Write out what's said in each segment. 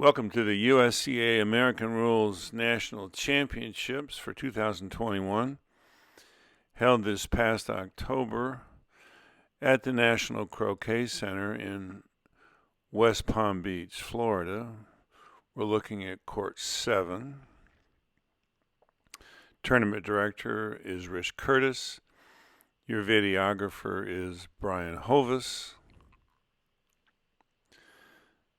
Welcome to the USCA American Rules National Championships for 2021, held this past October at the National Croquet Center in West Palm Beach, Florida. We're looking at Court 7. Tournament director is Rich Curtis. Your videographer is BrianHovis.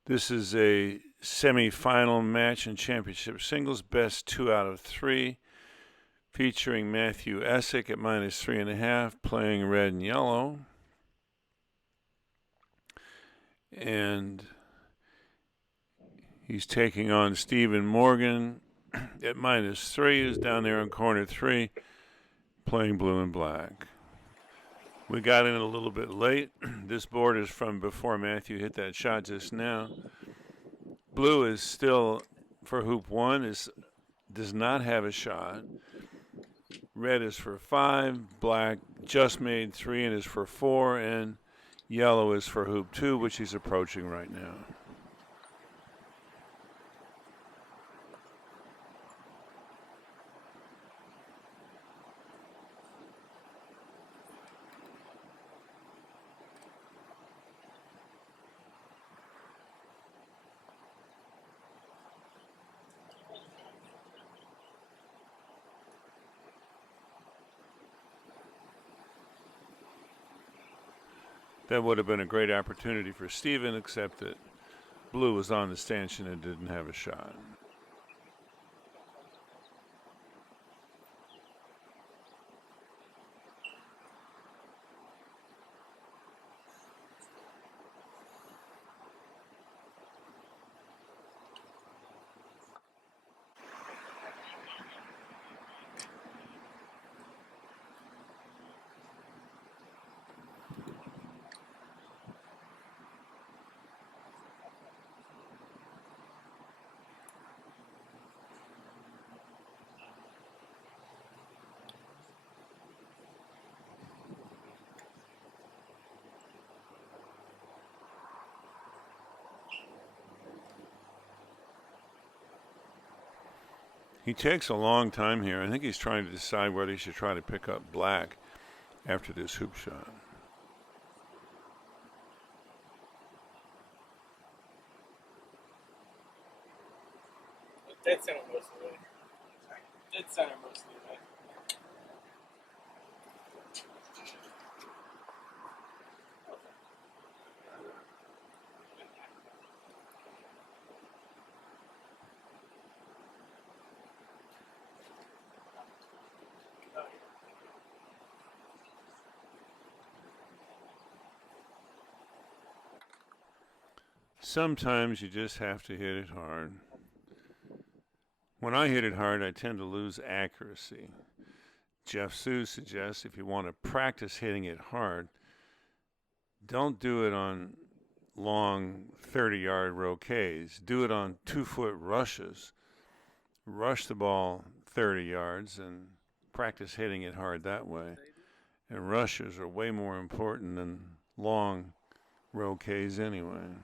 This is a semifinal match in championship singles, best 2 out of 3, featuring Matthew Essick at -3.5, playing red and yellow. And he's taking on Stephen Morgan at -3, who's down there in corner 3, playing blue and black. We got in a little bit late. This board is from before Matthew hit that shot just now. Blue is still for hoop 1, does not have a shot. Red is for 5, black just made 3 and is for 4, and yellow is for hoop 2, which he's approaching right now. That would have been a great opportunity for Stephen, except that blue was on the stanchion and didn't have a shot. He takes a long time here. I think he's trying to decide whether he should try to pick up black after this hoop shot. Dead center most of the way. Dead center most of the way. Sometimes you just have to hit it hard. When I hit it hard, I tend to lose accuracy. Jeff Sue suggests if you want to practice hitting it hard, don't do it on long 30-yard roquets. Do it on 2-foot rushes. Rush the ball 30 yards and practice hitting it hard that way. And rushes are way more important than long roquets anyway.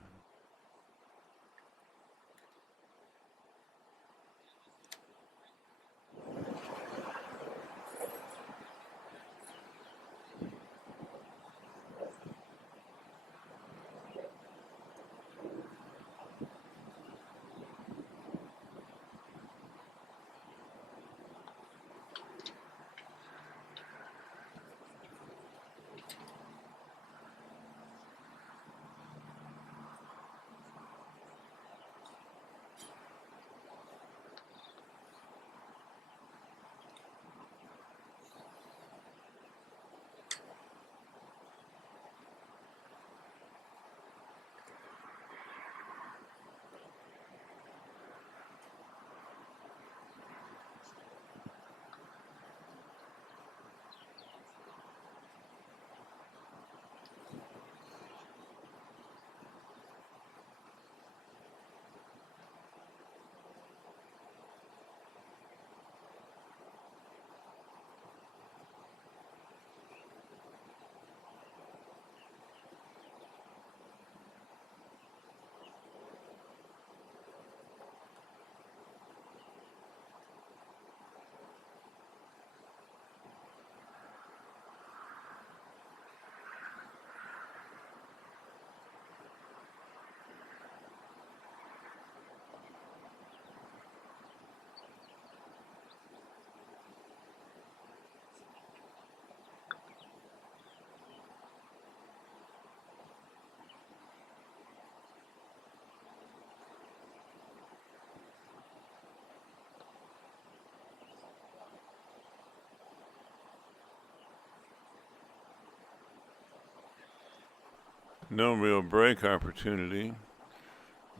No real break opportunity.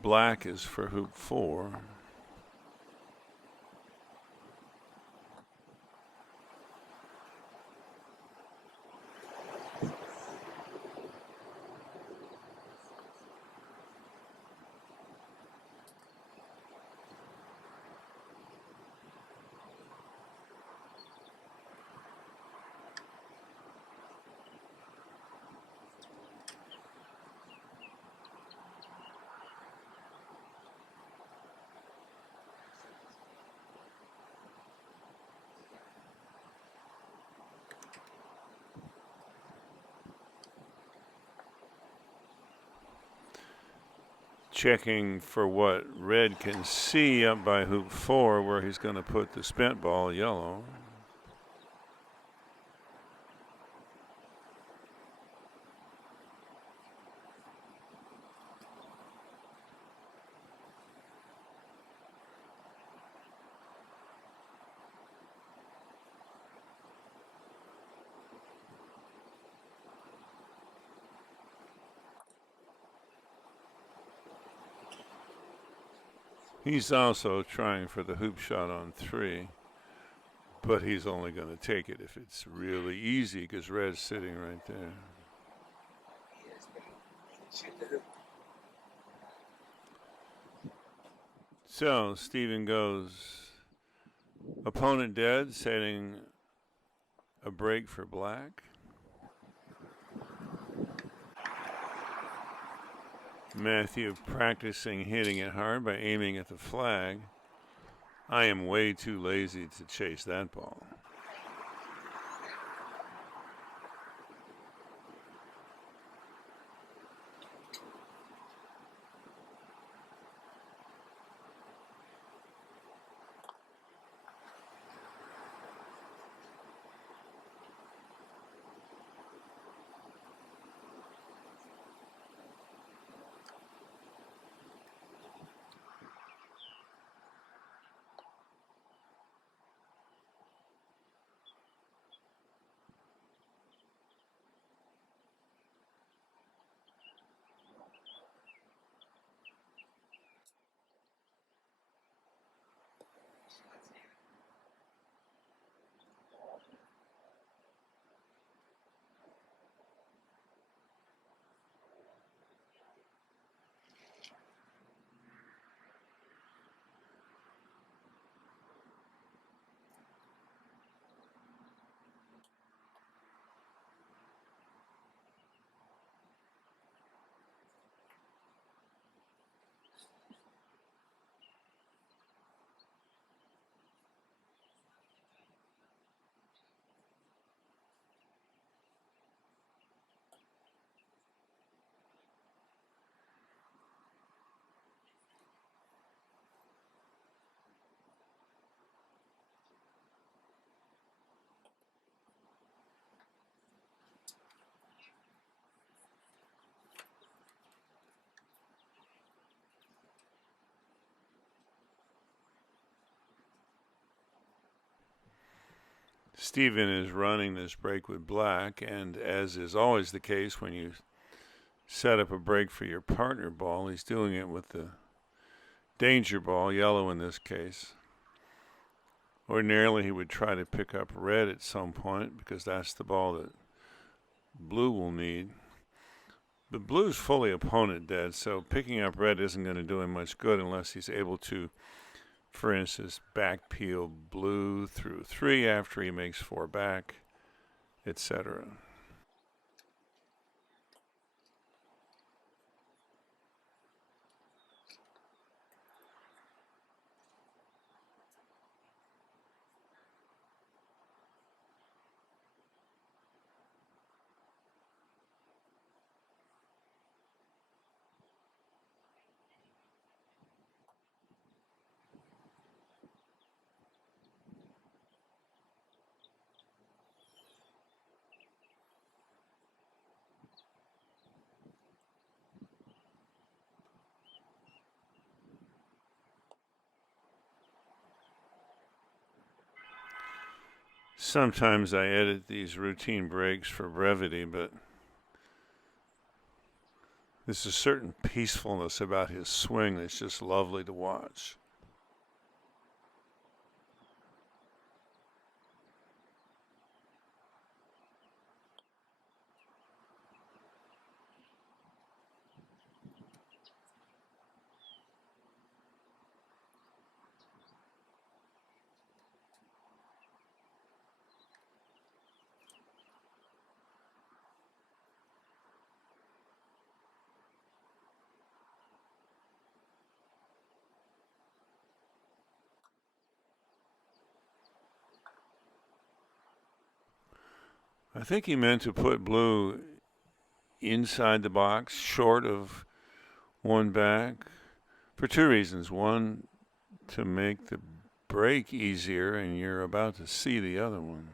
Black is for hoop 4. Checking for what red can see up by hoop 4 where he's going to put the spent ball, yellow. He's also trying for the hoop shot on 3, but he's only going to take it if it's really easy because red's sitting right there. So Steven goes opponent dead, setting a break for black. Matthew practicing hitting it hard by aiming at the flag. I am way too lazy to chase that ball. Steven is running this break with black, and as is always the case when you set up a break for your partner ball, he's doing it with the danger ball, yellow in this case. Ordinarily, he would try to pick up red at some point because that's the ball that blue will need. But blue's fully opponent dead, so picking up red isn't going to do him much good unless he's able to, for instance, back peel blue through 3 after he makes 4 back, etc. Sometimes I edit these routine breaks for brevity, but There's a certain peacefulness about his swing that's just lovely to watch. I think he meant to put blue inside the box, short of one back, for two reasons. One, to make the break easier, and you're about to see the other one.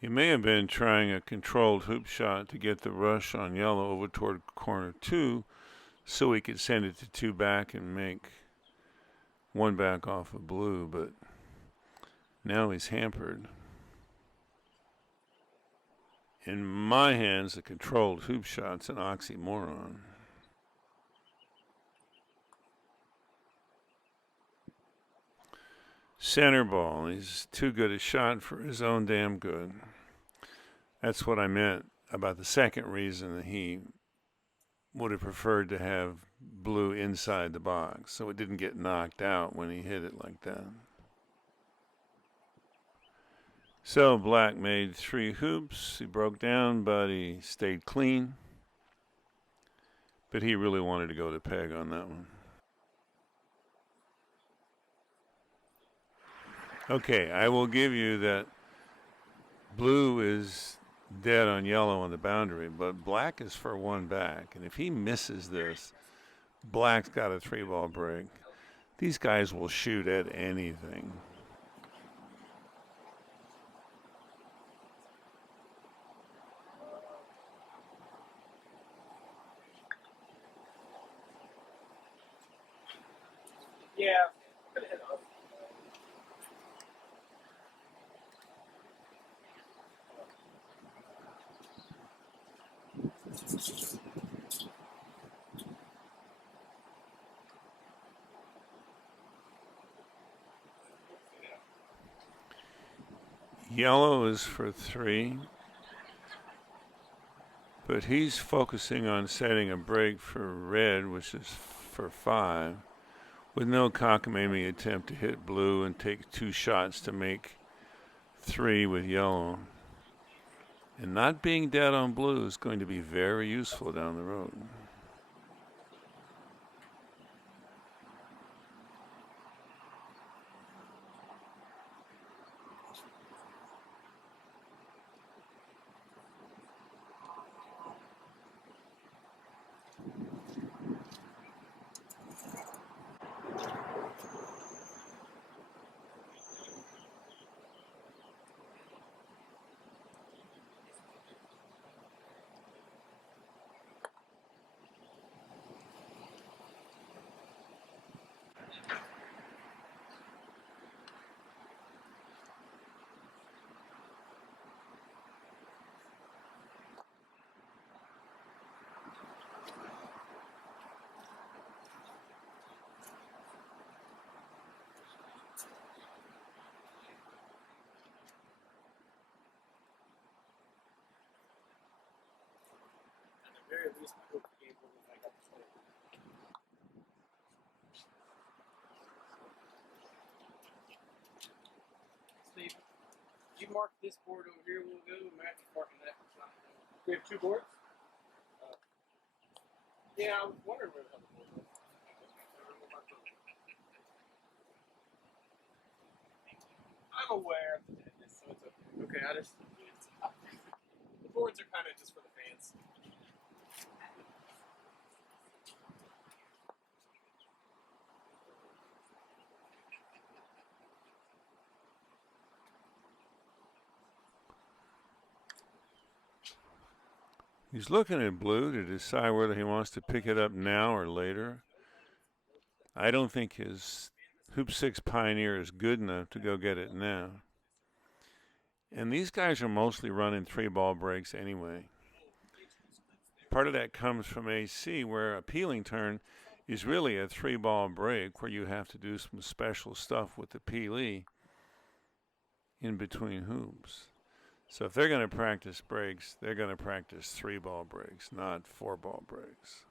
He may have been trying a controlled hoop shot to get the rush on yellow over toward corner 2 so he could send it to 2 back and make 1 back off of blue, but now he's hampered. In my hands, a controlled hoop shot's an oxymoron. Center ball. He's too good a shot for his own damn good. That's what I meant about the second reason that he would have preferred to have blue inside the box so it didn't get knocked out when he hit it like that. So black made 3 hoops. He broke down, but he stayed clean. But he really wanted to go to peg on that one. Okay, I will give you that blue is dead on yellow on the boundary, but black is for 1 back. And if he misses this, black's got a 3-ball break. These guys will shoot at anything. Yeah, could have hit off. Yellow is for 3, but he's focusing on setting a break for red, which is for 5, with no cockamamie attempt to hit blue and take 2 shots to make 3 with yellow. And not being dead on blue is going to be very useful down the road. At the very least, I hope the game will be like up to play. Steve, you mark this board over here, we'll go. Matt's marking that. We have 2 boards? Yeah, I was wondering where the other board was. I'm aware of the deadness, so it's okay. Okay, I just. The boards are kind of just for the fans. He's looking at blue to decide whether he wants to pick it up now or later. I don't think his Hoop 6 Pioneer is good enough to go get it now. And these guys are mostly running 3-ball breaks anyway. Part of that comes from AC, where a peeling turn is really a 3-ball break where you have to do some special stuff with the peelee in between hoops. So if they're going to practice breaks, they're going to practice 3-ball breaks, not 4-ball breaks.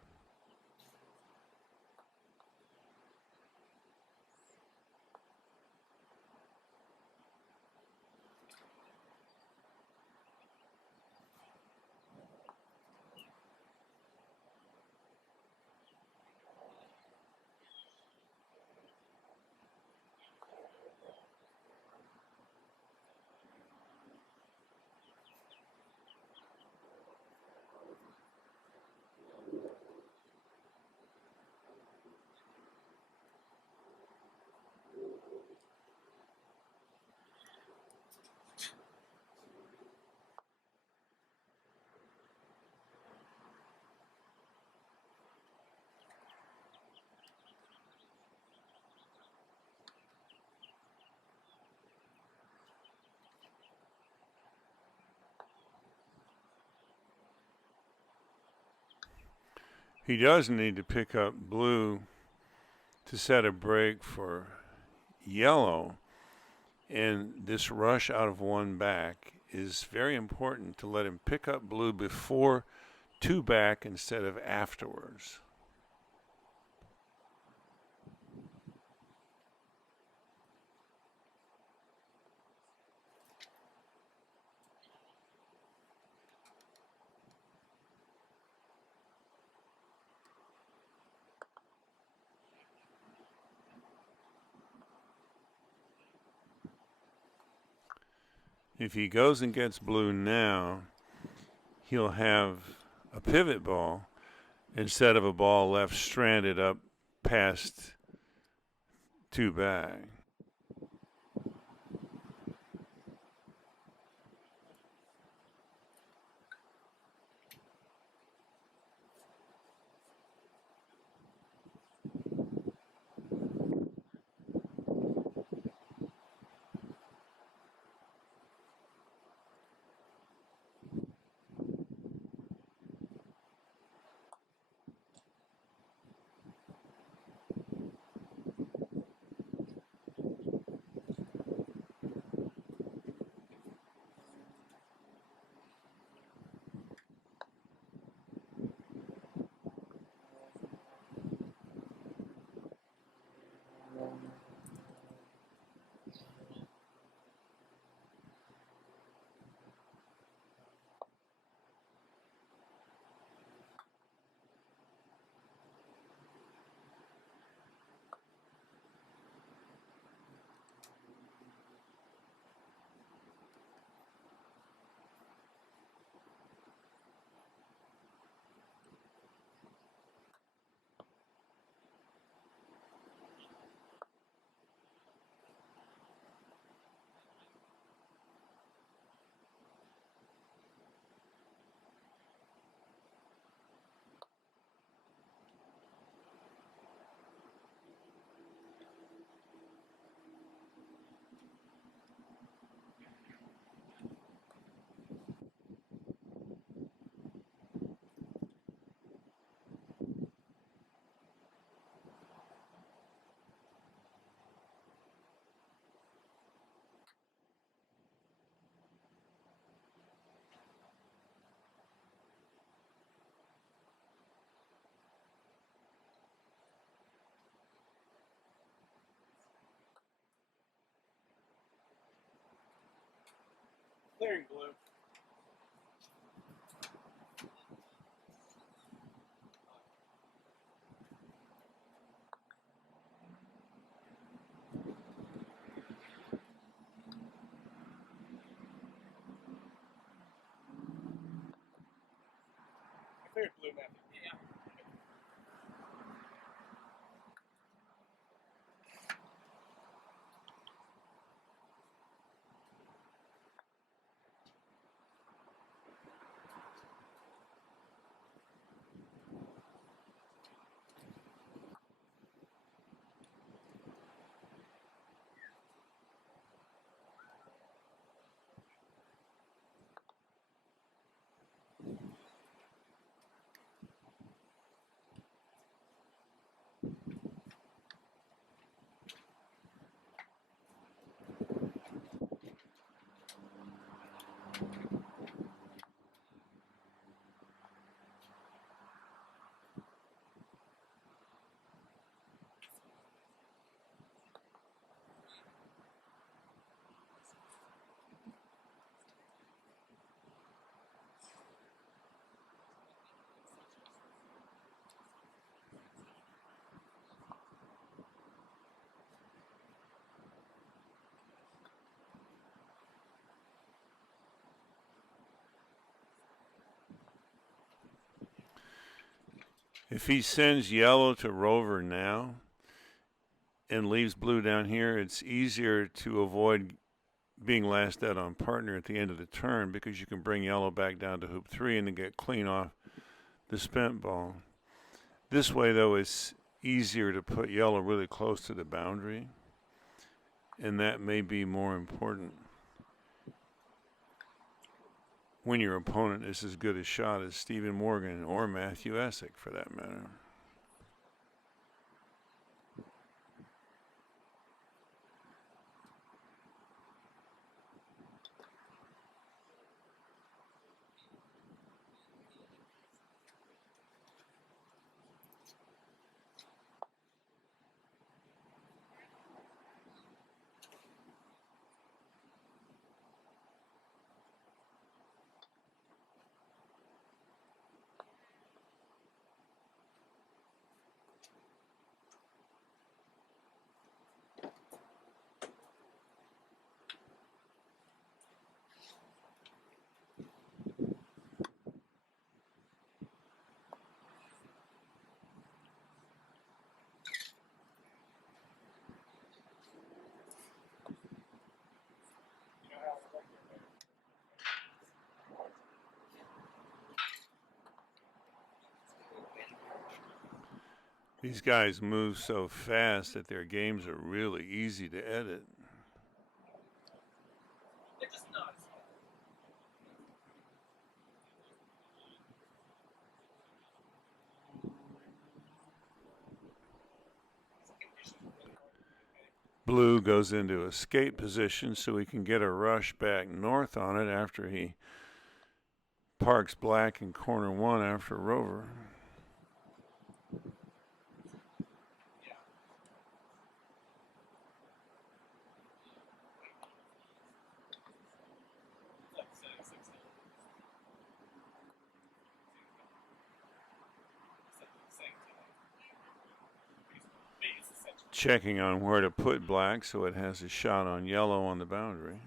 He does need to pick up blue to set a break for yellow. And this rush out of one back is very important to let him pick up blue before 2 back instead of afterwards. If he goes and gets blue now, he'll have a pivot ball instead of a ball left stranded up past 2 back. Clearing blue. Cleared blue, man. Yeah. If he sends yellow to rover now and leaves blue down here, it's easier to avoid being last dead on partner at the end of the turn because you can bring yellow back down to hoop 3 and then get clean off the spent ball. This way, though, it's easier to put yellow really close to the boundary, and that may be more important when your opponent is as good a shot as Stephen Morgan or Matthew Essick, for that matter. These guys move so fast that their games are really easy to edit. They're just not. Blue goes into escape position so he can get a rush back north on it after he parks black in corner 1 after rover. Checking on where to put black so it has a shot on yellow on the boundary.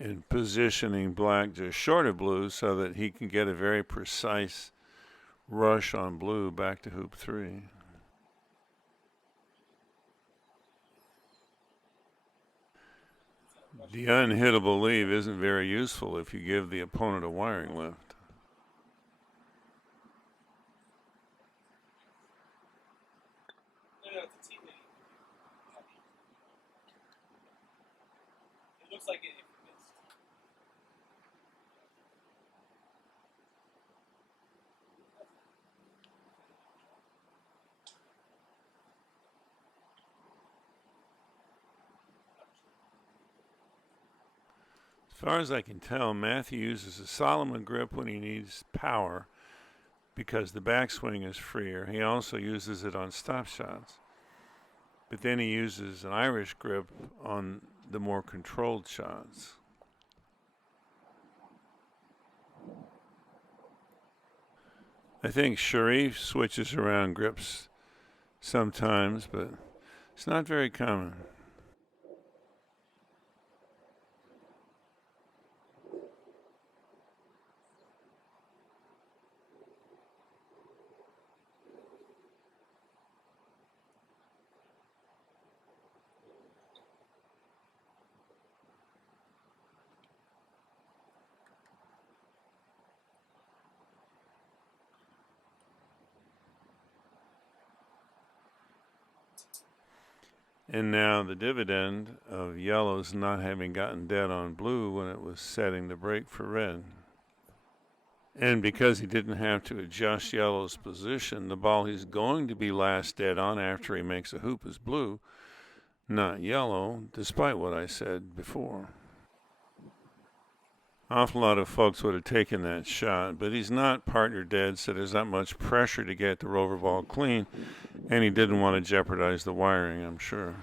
And positioning black just short of blue so that he can get a very precise rush on blue back to hoop 3. The unhittable leave isn't very useful if you give the opponent a wiring lift. No, it's a team lead. It looks like it missed. As far as I can tell, Matthew uses a Solomon grip when he needs power because the backswing is freer. He also uses it on stop shots. But then he uses an Irish grip on the more controlled shots. I think Sharif switches around grips sometimes, but it's not very common. And now the dividend of yellow's not having gotten dead on blue when it was setting the break for red. And because he didn't have to adjust yellow's position, the ball he's going to be last dead on after he makes a hoop is blue, not yellow, despite what I said before. Awful lot of folks would have taken that shot, but he's not partner dead, so there's not much pressure to get the rover ball clean, and he didn't want to jeopardize the wiring, I'm sure.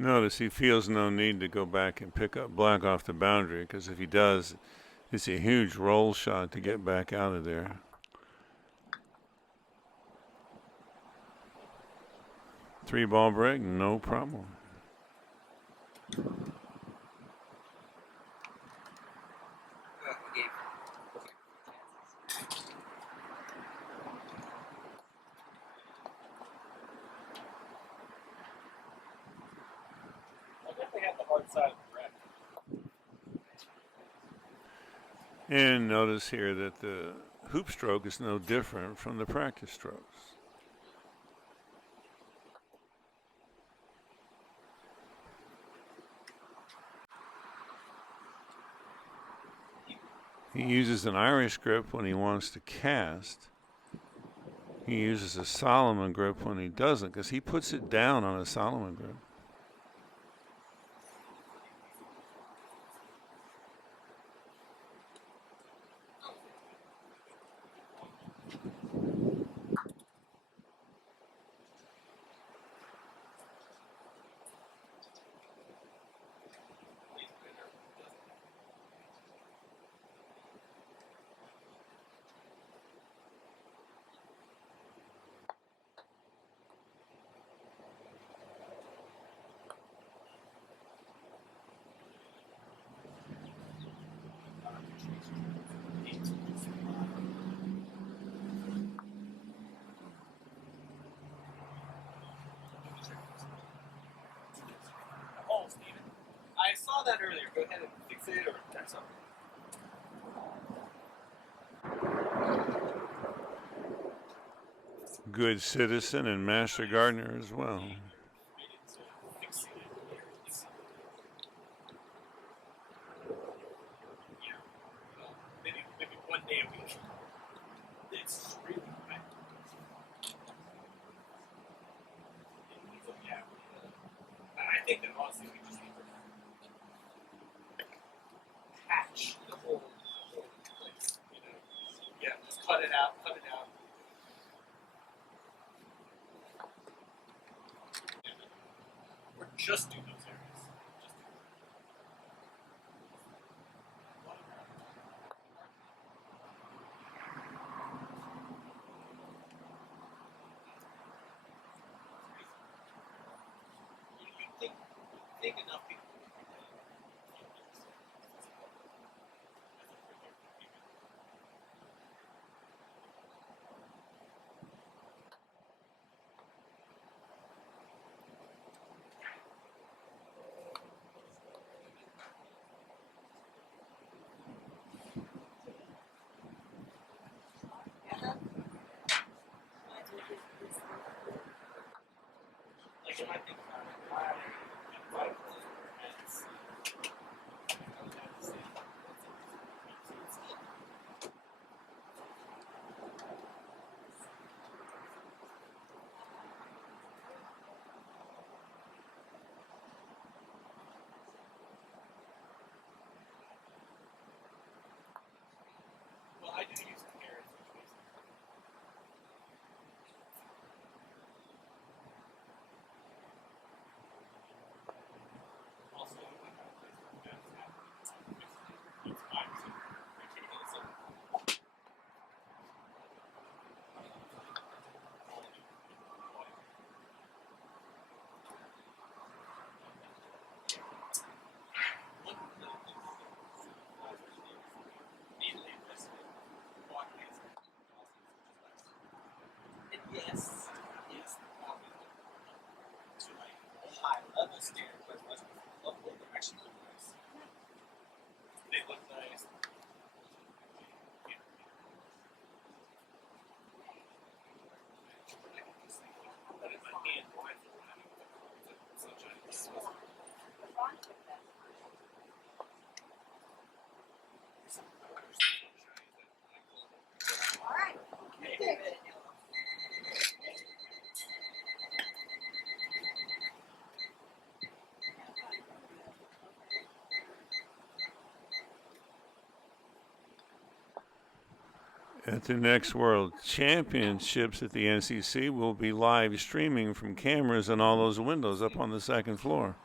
Notice he feels no need to go back and pick up black off the boundary, because if he does, it's a huge roll shot to get back out of there. Three ball break, no problem. Side of the rack. And notice here that the hoop stroke is no different from the practice strokes. He uses an Irish grip when he wants to cast. He uses a Solomon grip when he doesn't, because he puts it down on a Solomon grip. Oh, Steven. I saw that earlier. Go ahead and fix it or text something. Good citizen and master gardener as well. Maybe one day a week. It's really bad. Yeah. I think that honestly we just need to patch the whole place. You know? Yeah, just cut it out. Or just do those areas. You think enough people. Like if I think about it, I as well, I do use carrots, which makes also like a place where guys have it's fine. So yes, to like high level standard, but level they're actually look nice. They look nice. But in my hand, why sunshine? All right. At the next World Championships at the NCC, we'll be live streaming from cameras in all those windows up on the second floor.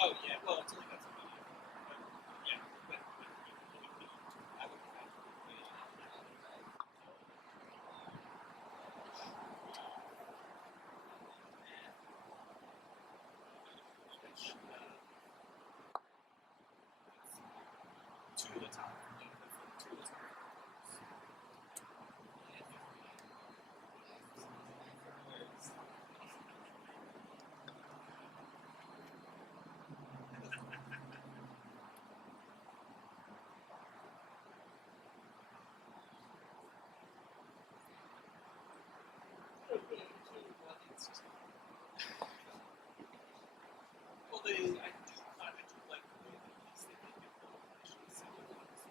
Oh yeah, well until he got to media. Yeah, but I would have two of the top. Two of the top. Well, I do like the way that he's thinking of the actually sending out some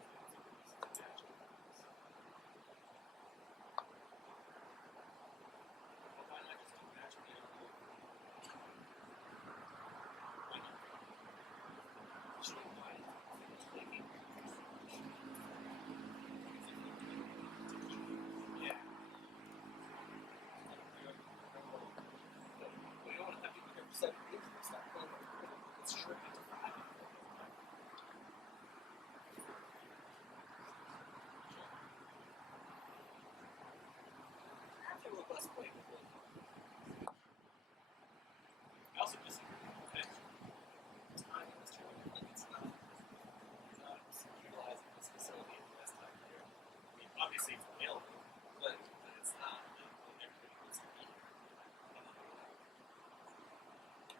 why not just do match me on the yeah. We don't want to have people here for 7 years and stop playing. It's true. After a robust play, I also just think time in this tournament, like it's not utilizing this facility at the best time of year. I mean, obviously it's available, but it's not like everybody needs to be here.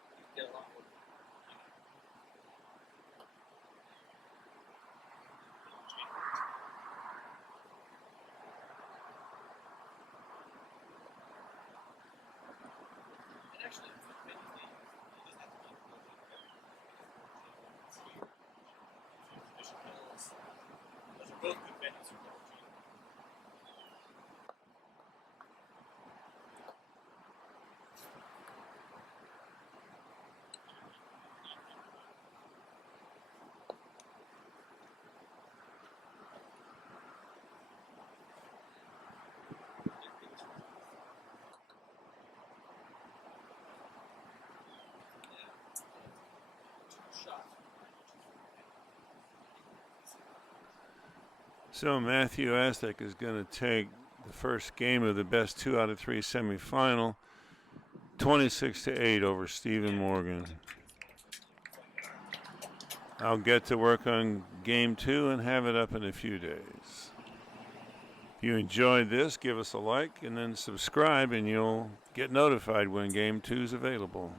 You get a lot more. And actually, it's like many things. It doesn't have to be it's here. Bishop Hills. Those are both good venues for Double G. So Matthew Essick is going to take the first game of the best 2 out of 3 semifinal, 26-8 over Stephen Morgan. I'll get to work on game 2 and have it up in a few days. If you enjoyed this, give us a like and then subscribe and you'll get notified when game 2 is available.